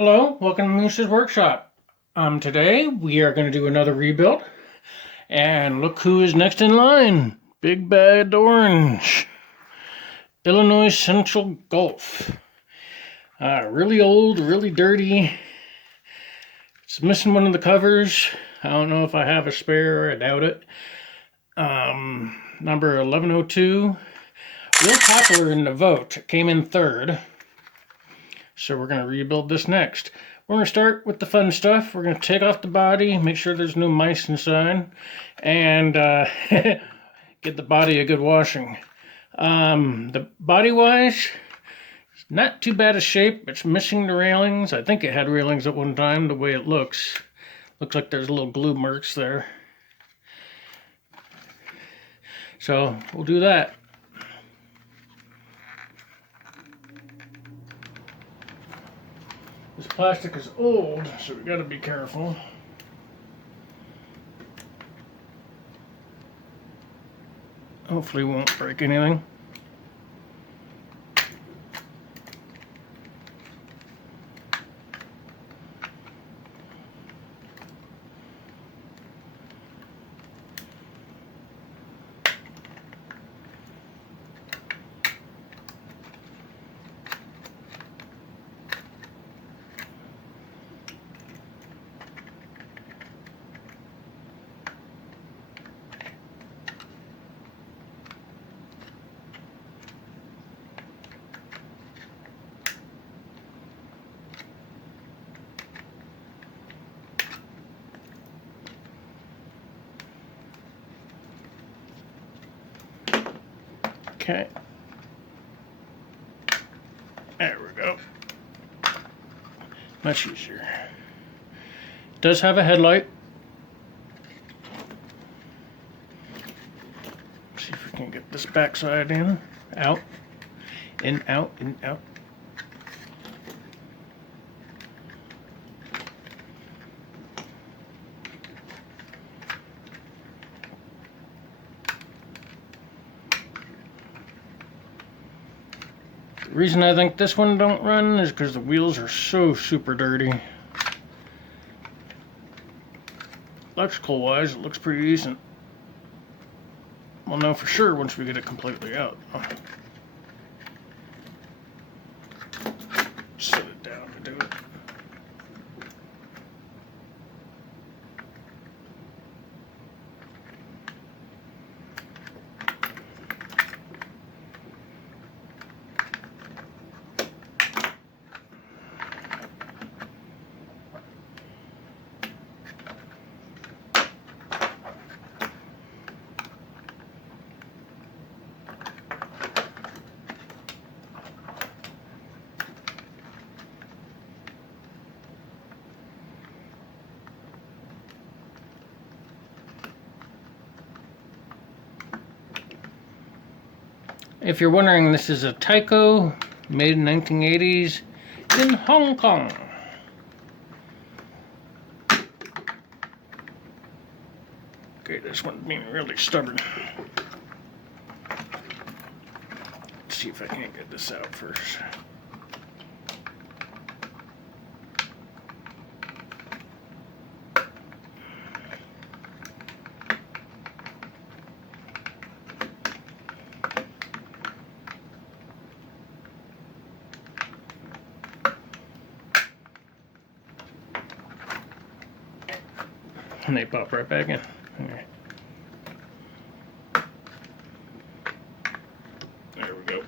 Hello, welcome to Moose's Workshop. Today we are going to do another rebuild, and look who is next in line. Big Bad Orange, Illinois Central Gulf. Really old, really dirty. It's missing one of the covers. I don't know if I have a spare, I doubt it. Number 1102. Real popular in the vote. Came in third. So we're going to rebuild this next. We're going to start with the fun stuff. We're going to take off the body, make sure there's no mice inside, and get the body a good washing. The body-wise, not too bad a shape. It's missing the railings. I think it had railings at one time, the way it looks. Looks like there's little glue marks there. So we'll do that. This plastic is old, so we gotta be careful. Hopefully it won't break anything. Okay. There we go. Much easier. It does have a headlight. See if we can get this backside in, out, in, out, in, out. The reason I think this one don't run is because the wheels are so super dirty. Electrical wise, it looks pretty decent. We'll know for sure once we get it completely out. Set it down to do it. If you're wondering, this is a Tyco made in 1980s in Hong Kong. Okay, this one's being really stubborn. Let's see if I can't get this out first. And they pop right back in. Okay. There we go.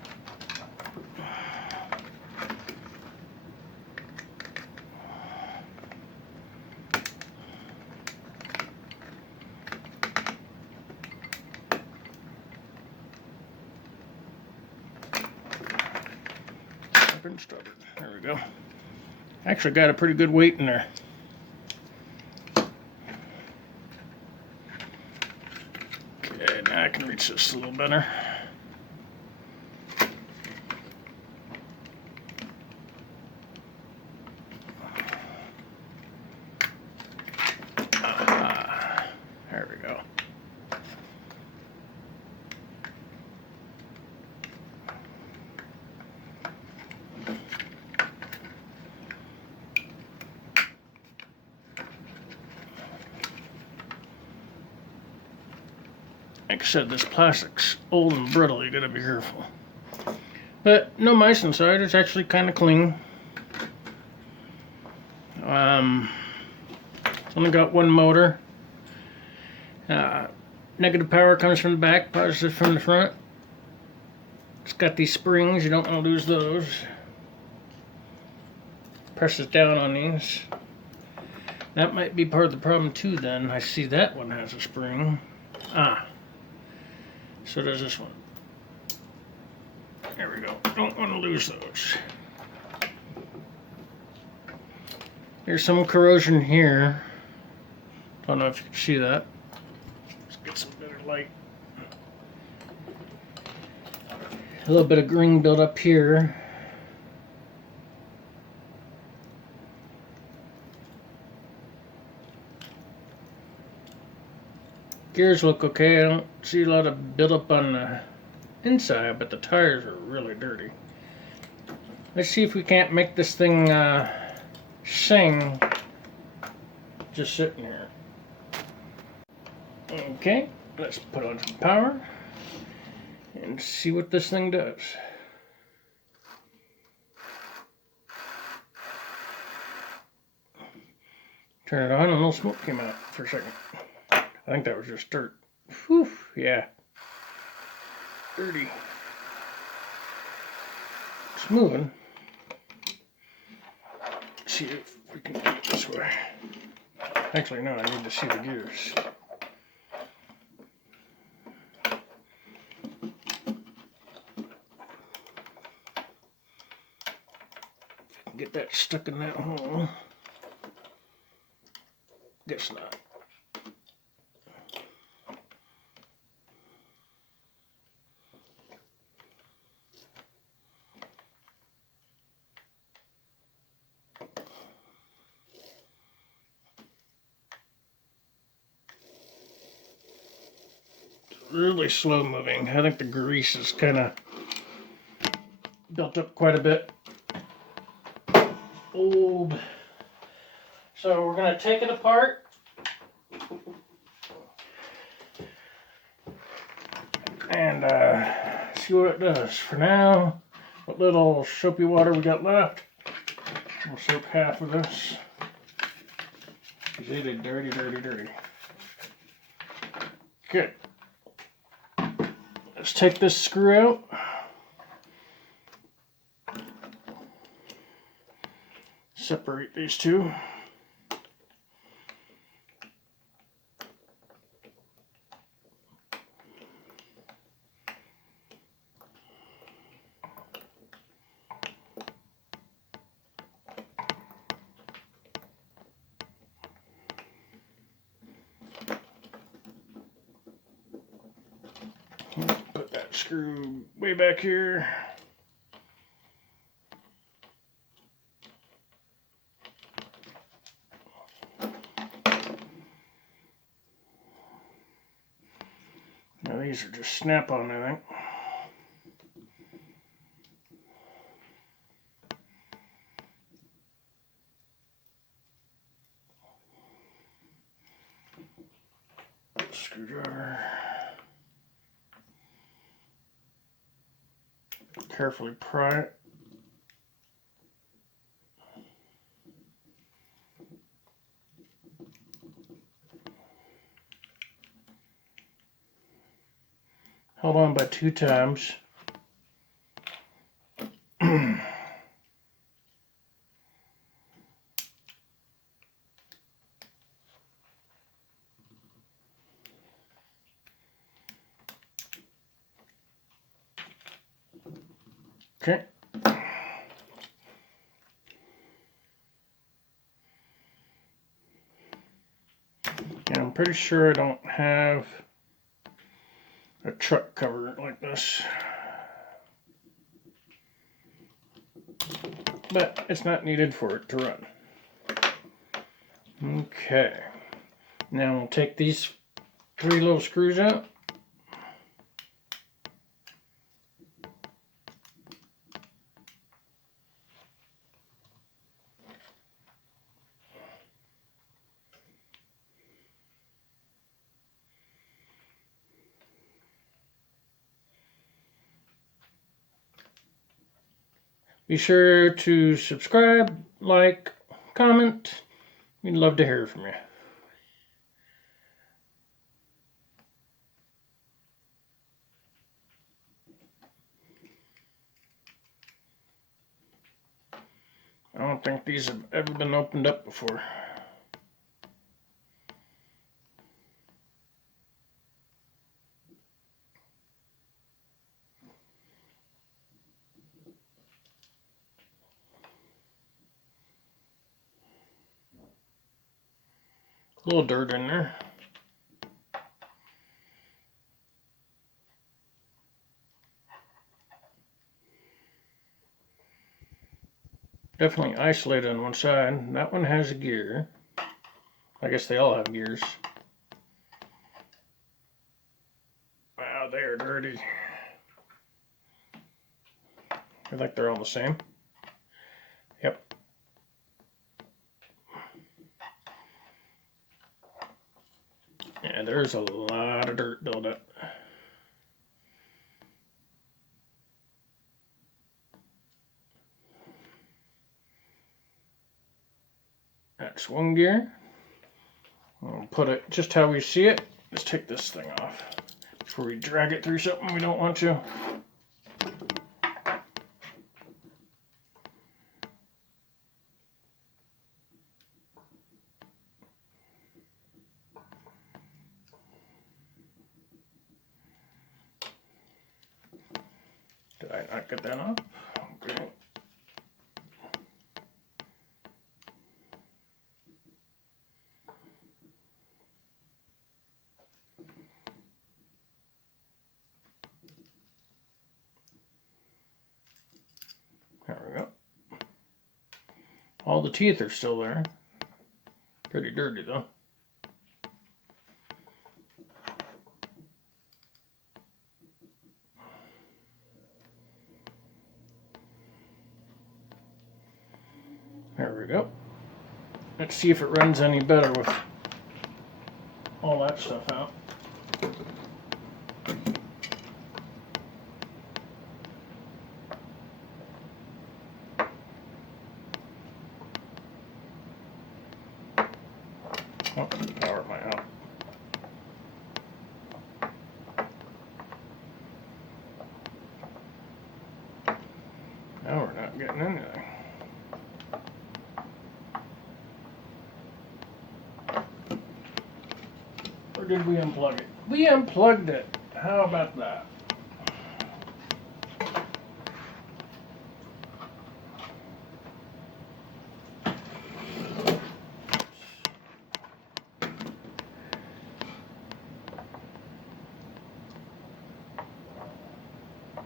Stubborn. There we go. Actually got a pretty good weight in there. Okay, now I can reach this a little better. There we go. Like I said, this plastic's old and brittle, you gotta be careful. But no mice inside, it's actually kind of clean. It's only got one motor. Negative power comes from the back, positive from the front. It's got these springs, you don't want to lose those. Presses down on these. That might be part of the problem too then. I see that one has a spring. So does this one. There we go. Don't want to lose those. There's some corrosion here. Don't know if you can see that. Let's get some better light. A little bit of green build up here. Gears look okay. I don't see a lot of buildup on the inside, but the tires are really dirty. Let's see if we can't make this thing sing just sitting here. Okay, let's put on some power and see what this thing does. Turn it on and a little smoke came out for a second. I think that was just dirt. Whew, yeah. Dirty. It's moving. Let's see if we can do it this way. Actually, no, I need to see the gears. Get that stuck in that hole. Guess not. Really slow moving. I think the grease is kind of built up quite a bit. Old. So we're going to take it apart. And see what it does. For now, what little soapy water we got left, we'll soak half of this. It is dirty, dirty, dirty. Good. Let's take this screw out. Separate these two. Put that screw way back here. Now these are just snap-on, I think. Screwdriver. Carefully pry it. Hold on by 2 times. Okay. And I'm pretty sure I don't have a truck cover like this. But it's not needed for it to run. Okay. Now we'll take these 3 little screws out. Be sure to subscribe, like, comment. We'd love to hear from you. I don't think these have ever been opened up before. A little dirt in there. Definitely isolated on one side. That one has a gear. I guess they all have gears. Wow, they are dirty. I think they're all the same. Yep. Yeah, there's a lot of dirt buildup. That's one gear. We'll put it just how we see it. Let's take this thing off before we drag it through something we don't want to. Did I not get that off? Okay. There we go. All the teeth are still there. Pretty dirty though. There we go. Let's see if it runs any better with all that stuff out. Oh, power my out. Now we're not getting anything. Or did we unplug it? We unplugged it. How about that?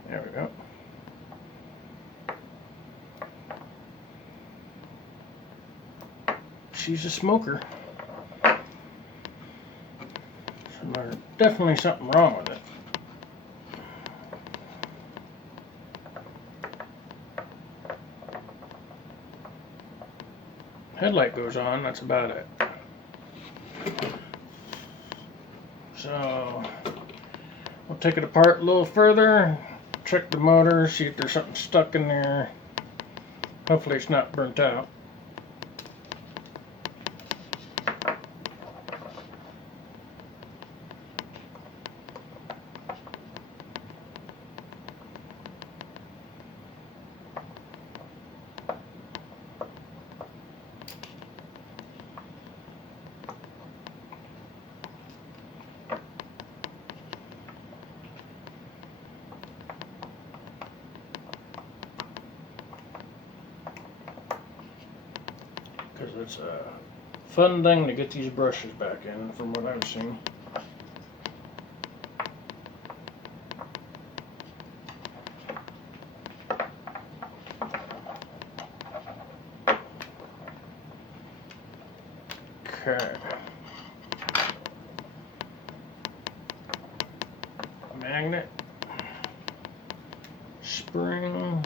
There we go. She's a smoker. So there's definitely something wrong with it. Headlight goes on, that's about it. So we'll take it apart a little further, check the motor, see if there's something stuck in there. Hopefully it's not burnt out. Because it's a fun thing to get these brushes back in, from what I've seen. Okay. Magnet. Spring.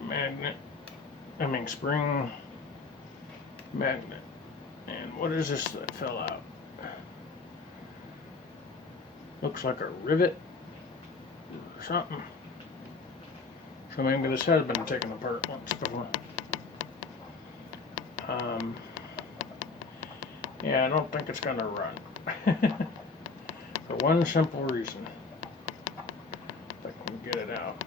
Magnet. Spring. Magnet. And what is this that fell out? Looks like a rivet. or something. So maybe this has been taken apart once before. Yeah, I don't think it's gonna run. For one simple reason. If I can get it out.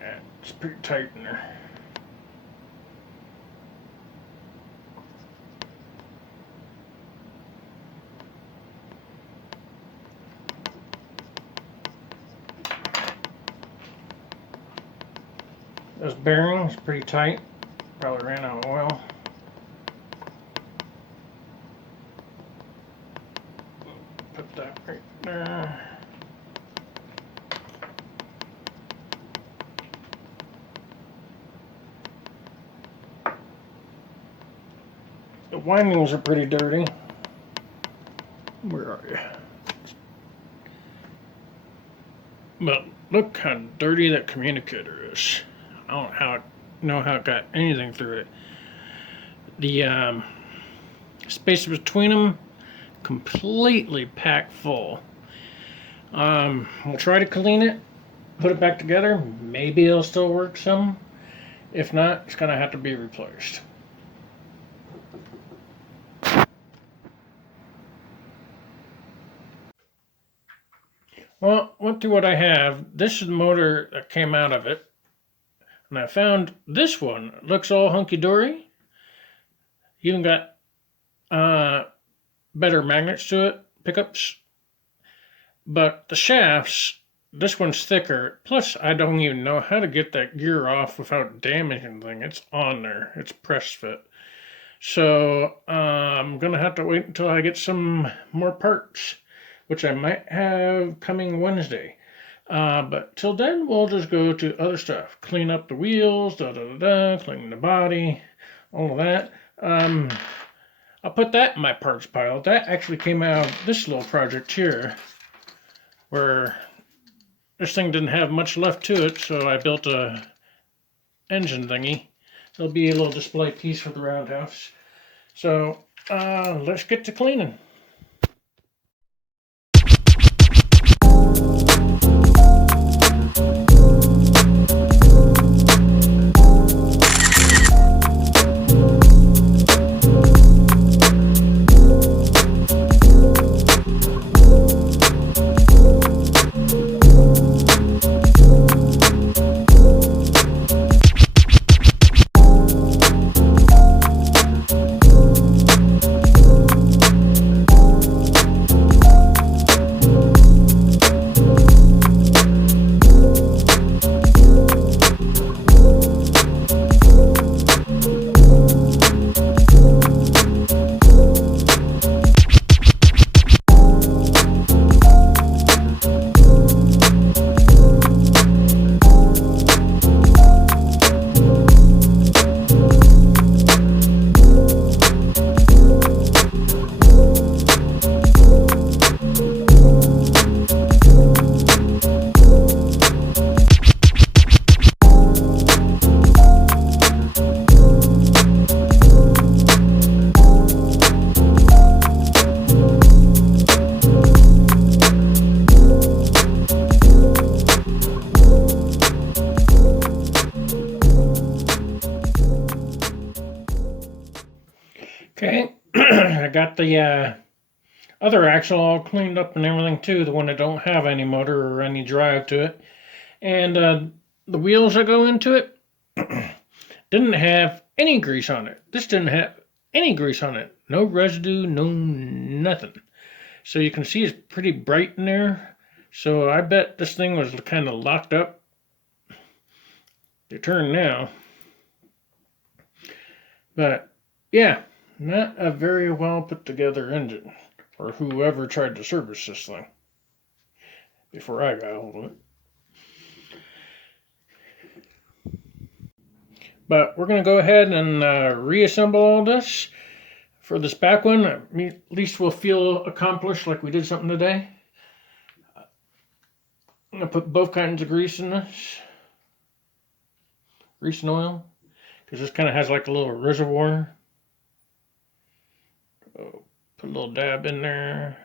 Yeah, it's pretty tight in there. This bearing is pretty tight. Probably ran out of oil. Put that right there. The windings are pretty dirty. Where are you? But look how dirty that communicator is. I don't know how it got anything through it. The space between them completely packed full. We'll try to clean it, put it back together. Maybe it'll still work some. If not, it's gonna have to be replaced. Well, went through what I have. This is the motor that came out of it. And I found this one. It looks all hunky-dory. Even got better magnets to it, pickups. But the shafts, this one's thicker. Plus, I don't even know how to get that gear off without damaging the thing. It's on there. It's press fit. So I'm going to have to wait until I get some more parts, which I might have coming Wednesday. But till then, we'll just go to other stuff. Clean up the wheels, clean the body, all of that. I'll put that in my parts pile. That actually came out of this little project here, where this thing didn't have much left to it, so I built a engine thingy. There'll be a little display piece for the roundhouse. So let's get to cleaning. Okay, I got the other axle all cleaned up and everything too, the one that don't have any motor or any drive to it. And the wheels that go into it didn't have any grease on it. This didn't have any grease on it. No residue, no nothing. So you can see it's pretty bright in there. So I bet this thing was kind of locked up. They turn now. But yeah, not a very well put together engine for whoever tried to service this thing before I got hold of it. But we're going to go ahead and reassemble all this. For this back one, at least we'll feel accomplished like we did something today. I'm going to put both kinds of grease in this. Grease and oil. Because this kind of has like a little reservoir. So put a little dab in there.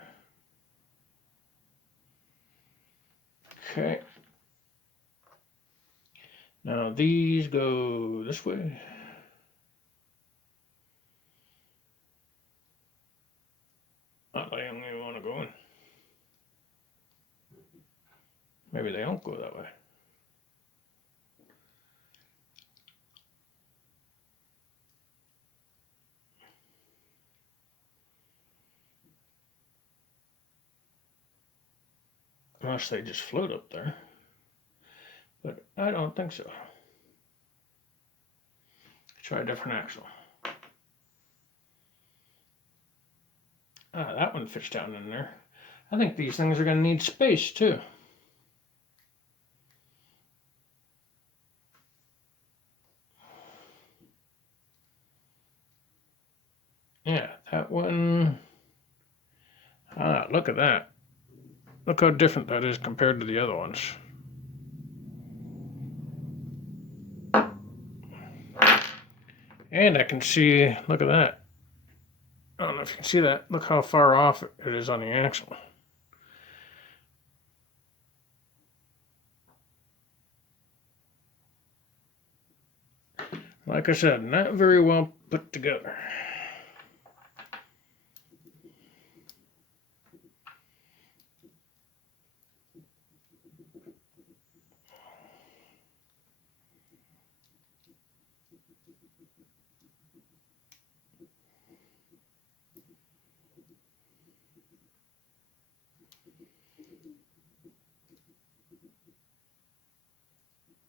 Okay. Now these go this way. Not like I'm going to want to go in. Maybe they don't go that way. Unless they just float up there. But I don't think so. Try a different axle. Ah, that one fits down in there. I think these things are going to need space too. Yeah, that one. Ah, look at that. Look how different that is compared to the other ones. And I can see, look at that. I don't know if you can see that. Look how far off it is on the axle. Like I said, not very well put together.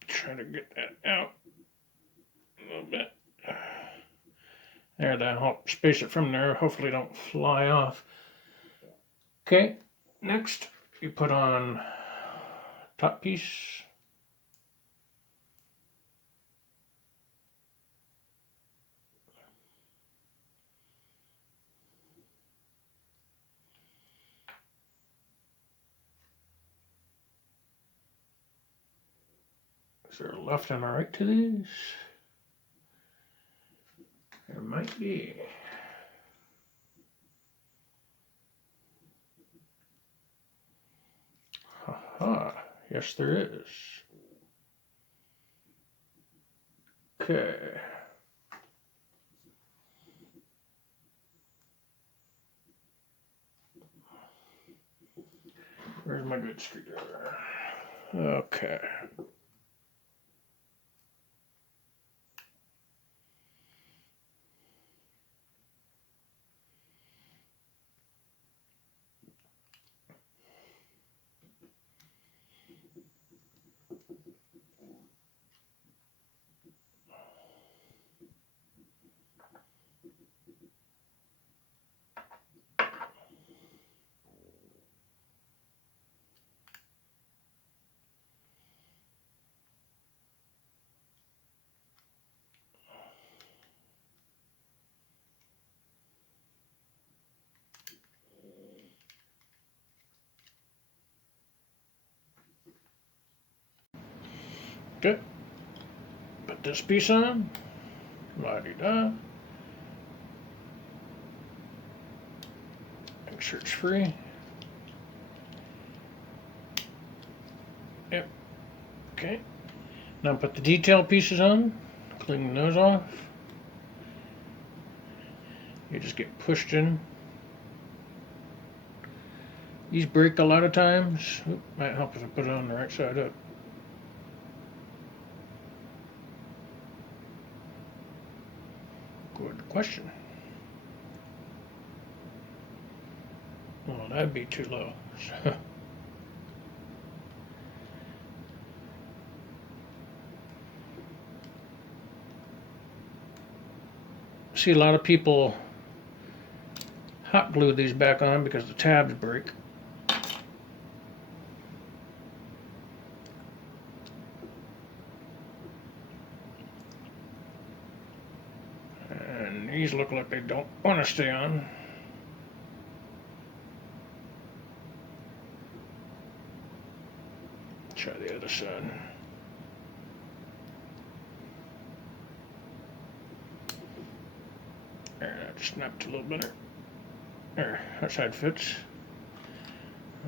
Try to get that out a little bit. There, that'll help space it from there. Hopefully don't fly off. Okay, next you put on top piece. Is there a left and a right to these? There might be. Haha, yes there is. Okay. Where's my good screwdriver? Okay. Good. Put this piece on. La-di-da. Make sure it's free. Yep. Okay. Now put the detail pieces on. Clean those off. You just get pushed in. These break a lot of times. Oop, might help if I put it on the right side up. Good question. Well, that'd be too low. See, a lot of people hot glue these back on because the tabs break. These look like they don't want to stay on. Try the other side. There, that just snapped a little better. There, that side fits.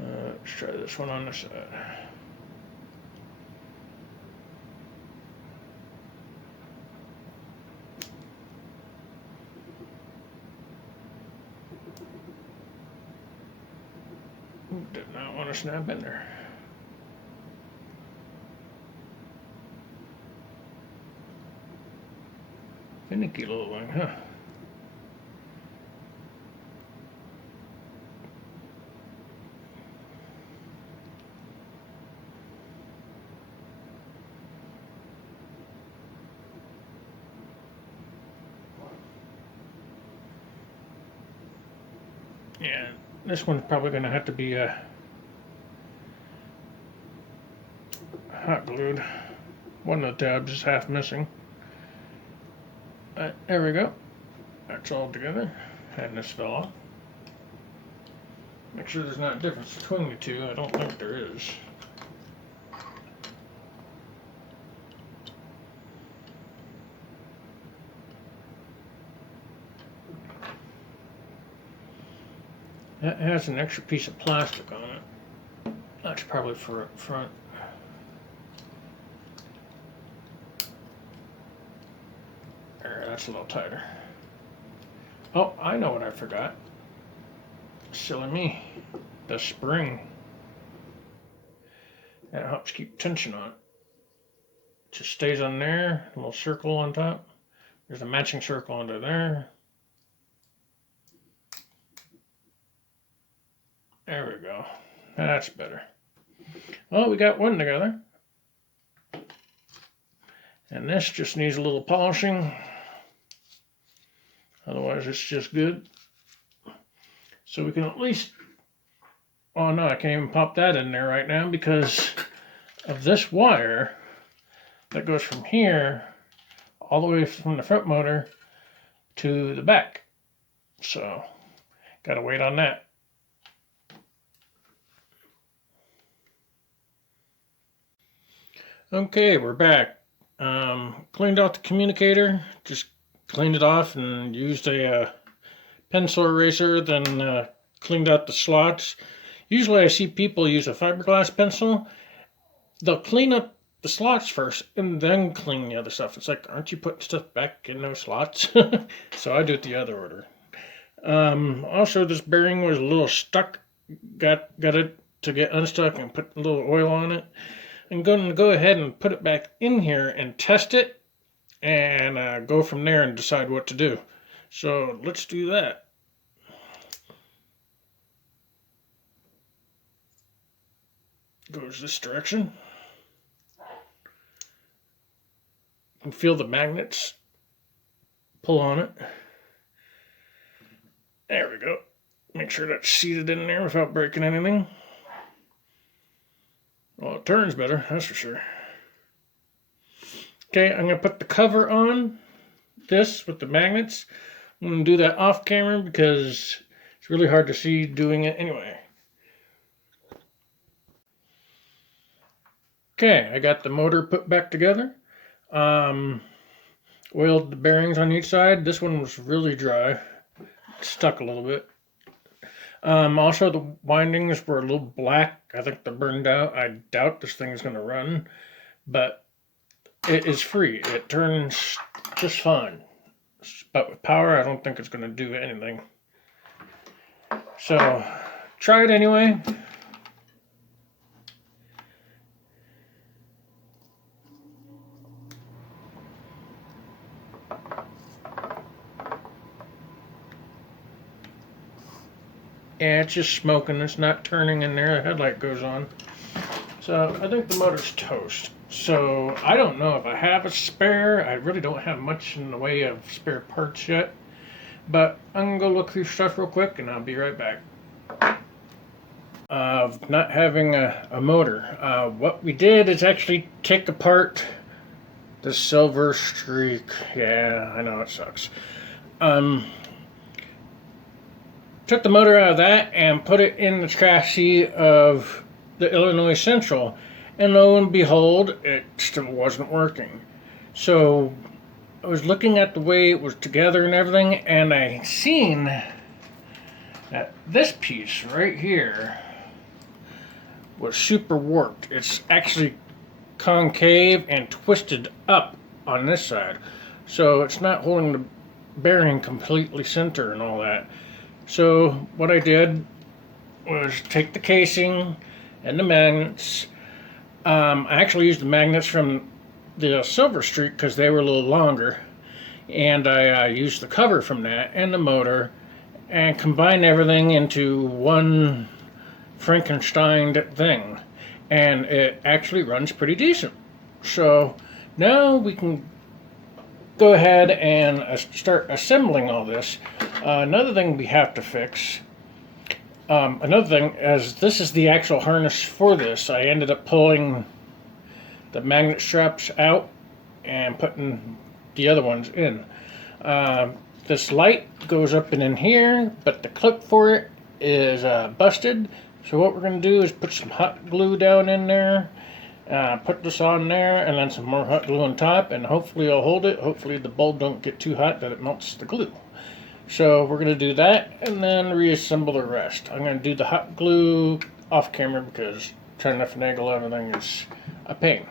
Let's try this one on this side. Did not want to snap in there. Finicky little thing, huh? Yeah, this one's probably going to have to be hot glued. One of the tabs is half missing. There we go. That's all together. And this fell off. Make sure there's not a difference between the two. I don't think there is. That has an extra piece of plastic on it. That's probably for up front. There, that's a little tighter. Oh, I know what I forgot. Silly me. The spring. That helps keep tension on it. Just stays on there, a little circle on top. There's a matching circle under there. There we go. That's better. Well, we got one together. And this just needs a little polishing. Otherwise, it's just good. So we can at least... Oh no, I can't even pop that in there right now because of this wire that goes from here all the way from the front motor to the back. So, gotta wait on that. Okay, we're back. Cleaned out the communicator, just cleaned it off and used a pencil eraser, then cleaned out the slots. Usually I see people use a fiberglass pencil. They'll clean up the slots first and then clean the other stuff. It's like, aren't you putting stuff back in those slots? So I do it the other order. Also, this bearing was a little stuck. Got it to get unstuck and put a little oil on it. I'm going to go ahead and put it back in here and test it and go from there and decide what to do. So let's do that. Goes this direction. You can feel the magnets pull on it. There we go. Make sure that's seated in there without breaking anything. Well, it turns better, that's for sure. Okay, I'm going to put the cover on this with the magnets. I'm going to do that off camera because it's really hard to see doing it anyway. Okay, I got the motor put back together. Oiled the bearings on each side. This one was really dry. Stuck a little bit. Also, the windings were a little black. I think they're burned out. I doubt this thing is going to run, but it is free. It turns just fine. But with power, I don't think it's going to do anything. So, try it anyway. Yeah, it's just smoking. It's not turning in there. The headlight goes on. So I think the motor's toast. So I don't know if I have a spare. I really don't have much in the way of spare parts yet. But I'm going to go look through stuff real quick and I'll be right back. Of not having a motor. What we did is actually take apart the Silver Streak. Yeah, I know it sucks. took the motor out of that and put it in the chassis of the Illinois Central, and lo and behold, it still wasn't working. So I was looking at the way it was together and everything, and I seen that this piece right here was super warped. It's actually concave and twisted up on this side, so it's not holding the bearing completely center and all that. So what I did was take the casing and the magnets. I actually used the magnets from the Silver Streak because they were a little longer, and I used the cover from that and the motor and combined everything into one Frankenstein thing, and it actually runs pretty decent. So now we can go ahead and start assembling all this. Another thing we have to fix, another thing is this is the actual harness for this. I ended up pulling the magnet straps out and putting the other ones in. This light goes up and in here, but the clip for it is busted. So what we're going to do is put some hot glue down in there, put this on there, and then some more hot glue on top, and hopefully it'll hold it. Hopefully the bulb don't get too hot that it melts the glue. So we're going to do that and then reassemble the rest. I'm going to do the hot glue off camera because trying to finagle everything is a pain.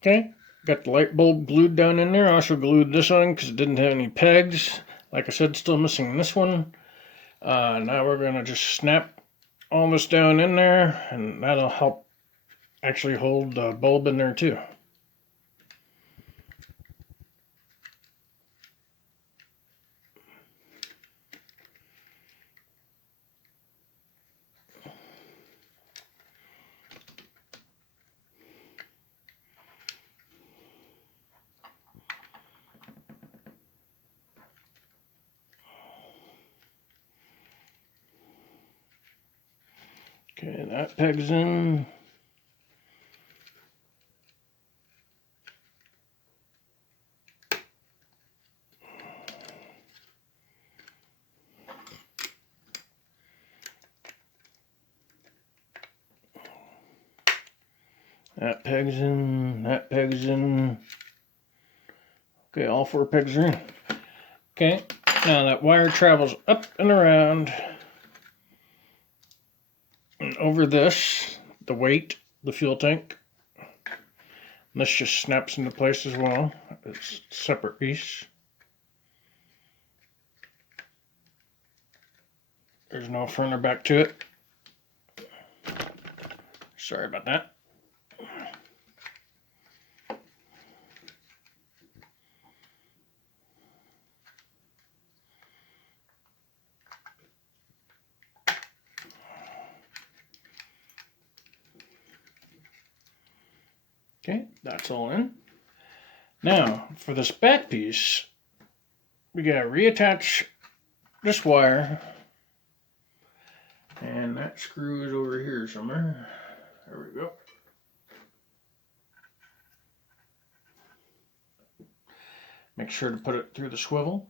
Okay, got the light bulb glued down in there. I also glued this on because it didn't have any pegs. Like I said, still missing this one. Now we're going to just snap all this down in there, and that'll help actually hold the bulb in there too. Okay, that pegs in. That pegs in, that pegs in. Okay, all 4 pegs are in. Okay, now that wire travels up and around and over this, the weight, the fuel tank. And this just snaps into place as well. It's a separate piece. There's no front or back to it. Sorry about that. Okay, that's all in. Now, for this back piece, we gotta reattach this wire, and that screw is over here somewhere. There we go. Make sure to put it through the swivel.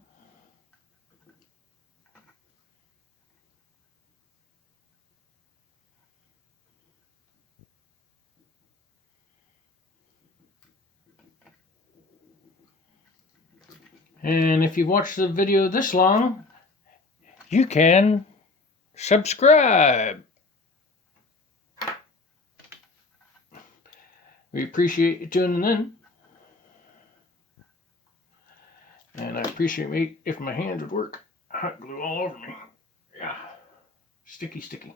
And if you've watched the video this long, you can subscribe. We appreciate you tuning in. And I appreciate me if my hands would work. Hot glue all over me. Yeah. Sticky, sticky.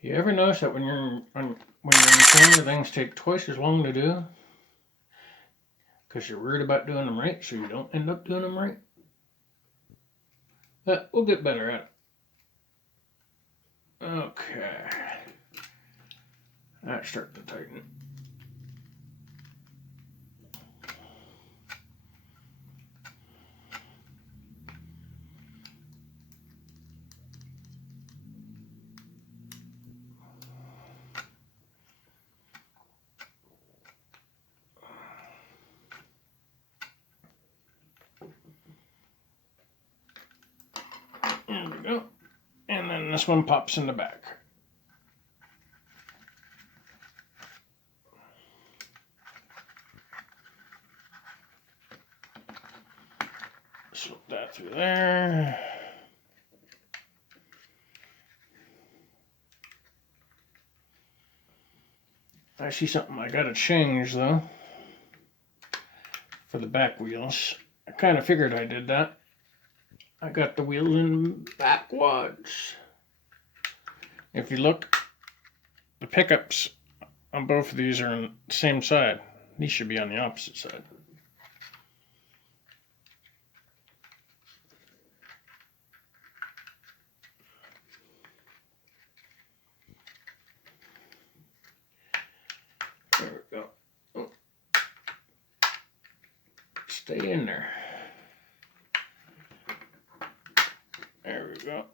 You ever notice that when you're in camera, things take twice as long to do? Because you're worried about doing them right, so you don't end up doing them right? But we'll get better at it. Okay. That's starting to tighten. There we go. And then this one pops in the back. Slip that through there. I see something I gotta change though for the back wheels. I kind of figured I did that. I got the wheels in backwards. If you look, the pickups on both of these are on the same side. These should be on the opposite side. There we go. Oh. Stay in there. There we go.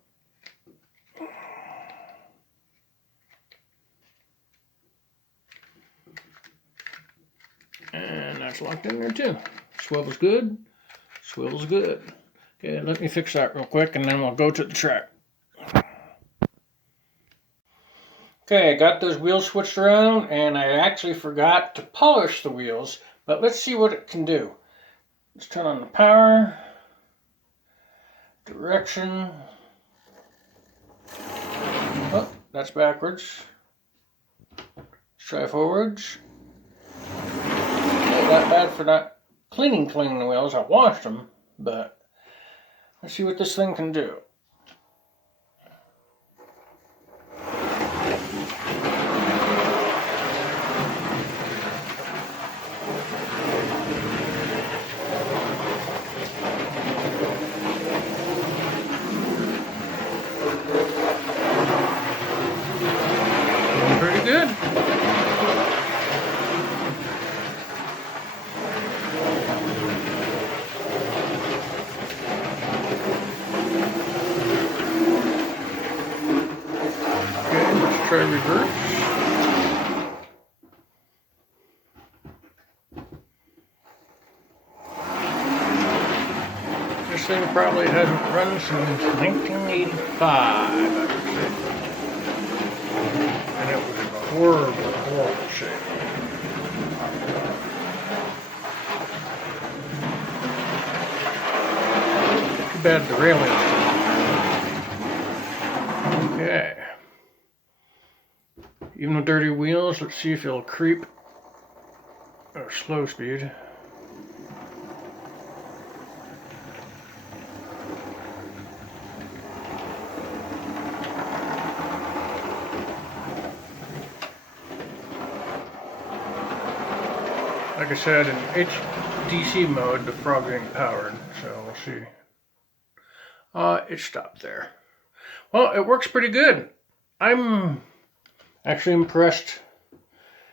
And that's locked in there too. Swivel's good. Swivel's good. Okay, let me fix that real quick and then we'll go to the track. Okay, I got those wheels switched around and I actually forgot to polish the wheels, but let's see what it can do. Let's turn on the power, direction. Oh, that's backwards. Let's try forwards. Not that bad for not cleaning the wheels. I washed them, but let's see what this thing can do. Pretty good. Okay, let's try reverse. This thing probably hasn't run since 1985, I would say. And it was in a horrible, horrible shape. Too bad the railings. Okay. Even with dirty wheels, let's see if it'll creep or slow speed. Like I said, in HDC mode, the frog ain't powered, so we'll see. It stopped there. Well, it works pretty good. I'm actually impressed,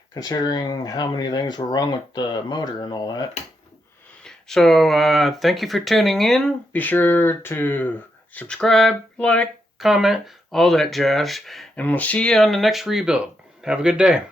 considering how many things were wrong with the motor and all that. So, thank you for tuning in. Be sure to subscribe, like, comment, all that jazz, and we'll see you on the next rebuild. Have a good day.